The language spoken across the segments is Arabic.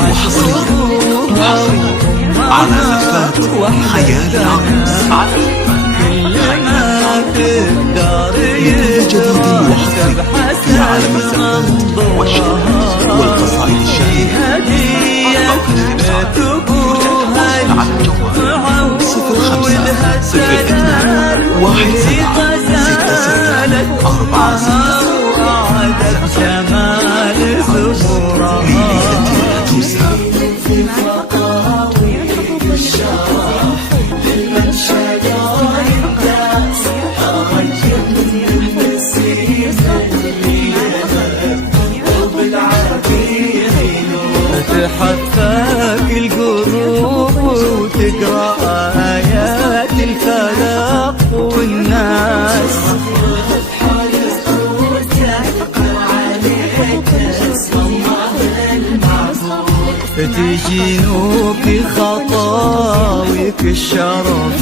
وحصريا على زفات خيال العروس. لكل جديد وحصري في عالم الزمان والشعر والقصائد الشهيرة. على الجوال 05-02-17-46. ليلة لا تنسى. تحفاك القلوب وتقرأ آيات الفلق والناس. تجينوك خطاويك الشرف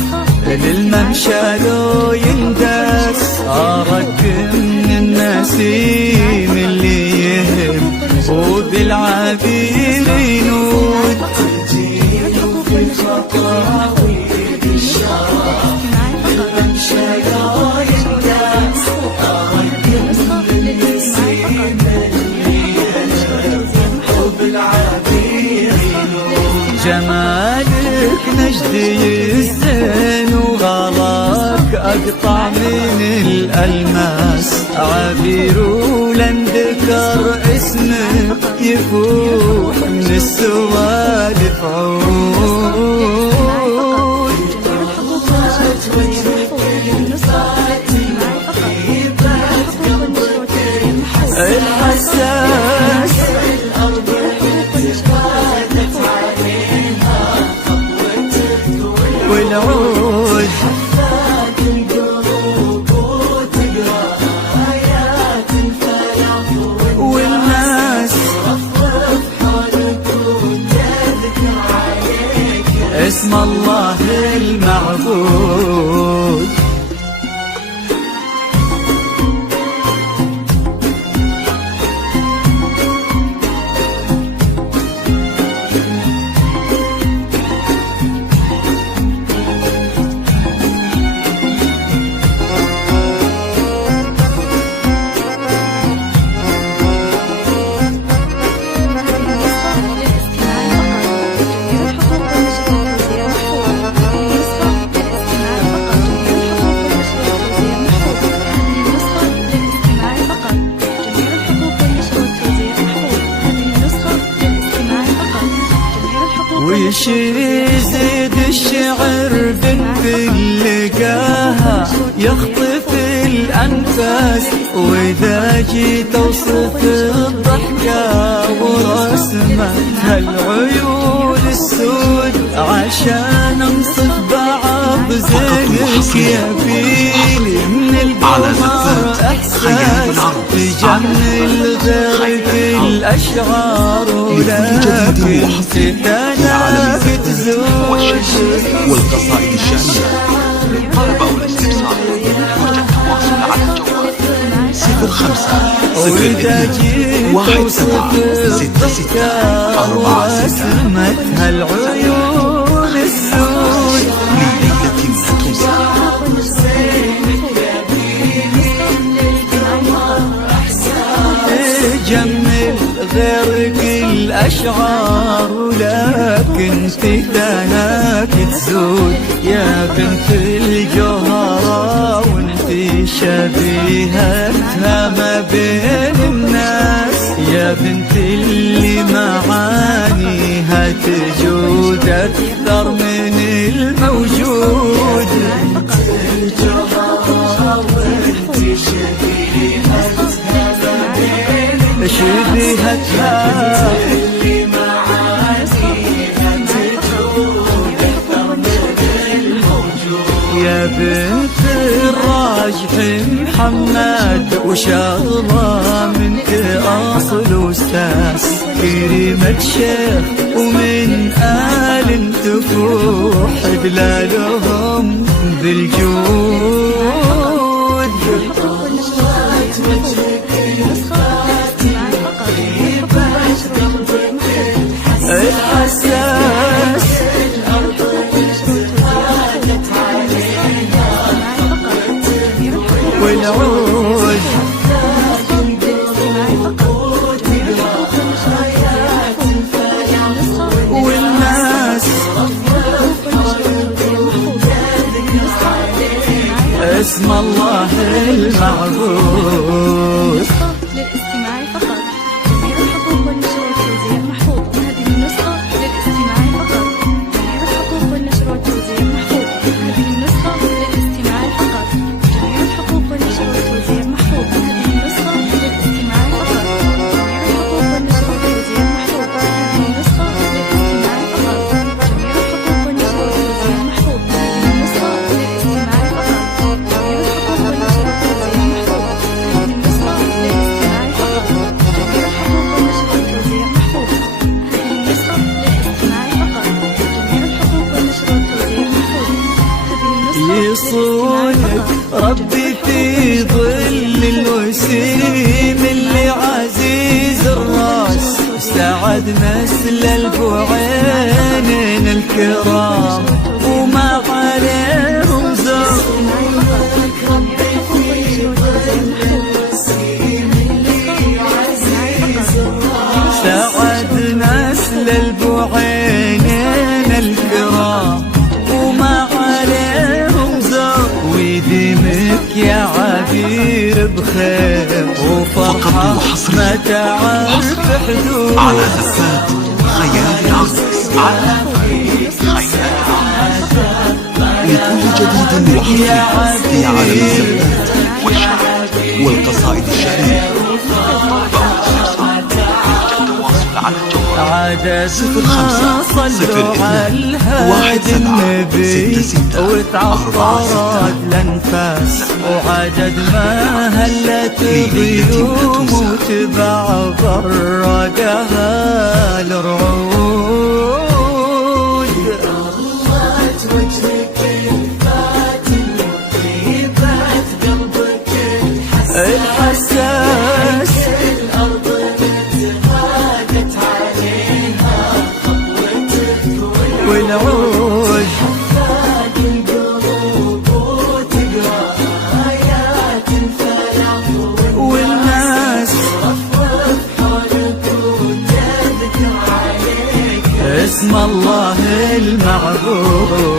للممشى لو يندس. أراك من النسيم اللي يهم وبالعبير ينود. تجينوك خطاويك الشرف للممشى لو يندس. أراك من النسيم اللي يهم وبالعبير. جمالك نجدي الزين وغلاك أقطع من الألماس. عبير ولن ذكر اسمك يفوح من السوالف عود. الحساس والعود. حفاك القلوب وتقرأ آيات الفلق والناس. رفرف حولك وتذكر عليك اسم الله المعبود. وش يزيد الشعر بنت لقاها يخطف الأنفاس. وإذا جيت أوصف الضحكة ورسمتها العيون السود عشان أنصف بعض زينك يا فيلي من القمر إحساس. تجمل غيرك الأشعار ولكن ستانك تزوج. والقصائد الشعرية للطلبة والاستفسار يرجى التواصل على الجوال 05-02-17-66-46. العيون السود لليلة لا تنسى. جمل غيرك الأشعار ولكن فتناك تزود. يا بنت الجوهرة وانت شبيهتها ما بين الناس. يا بنت اللي معانيها تجود أكثر من الموجود. بنت الجوهرة وانت شبيهتها اللي معانيها تجود أكثر من الموجود. يا بنت الراجح محمد وشاء منك أصل أستاذ. كريمة شيخ ومن آل تفوح دلالهم بالجود. الحساس والعود والناس اسم الله المعبود للاستماع فقط. جميع الحقوق والنشر والتوزيع محفوظ. هذه النسخة للاستماع فقط. جميع الحقوق والنشر والتوزيع محفوظ. هذه النسخة للاستماع فقط. جميع الحقوق والنشر والتوزيع محفوظ. هذه النسخة للاستماع فقط. جميع الحقوق والنشر والتوزيع محفوظ. هذه النسخة للاستماع فقط. جميع الحقوق والنشر والتوزيع محفوظ. هذه النسخة للاستماع فقط. جميع الحقوق والنشر والتوزيع محفوظ. هذه النسخة للاستماع فقط. جميع الحقوق والنشر والتوزيع محفوظ. هذه النسخة للاستماع فقط. جميع الحقوق والنشر والتوزيع محفوظ. هذه النسخة يصونك ربي في ظل الوسيم اللي عزيز الراس سعد نسل البوعين الكرام وما عليهم زر سعد نسل البوعين الكرام وما عليهم زر ويديمك يا عبير بخير وفرحة ما تعرف حدود على هفات خيال العرس على لكل جديد وحصري في عالم الزفات والشعر والقصائد الشعرية على الجوال عدد 05 صلوا على الهادي النبي وتعطرت الانفاس وعدد ما هلت الغيوم وتبع برقها الرعود طلعت وجهك الفاتن وطيبت قلبك الحساس الأرض نتهادت عليها خطوتك والعود حفاد القلوب وتقرأ آيات الفلاح والناس رفرف حولك وتذكر عليك اسم الله المعبود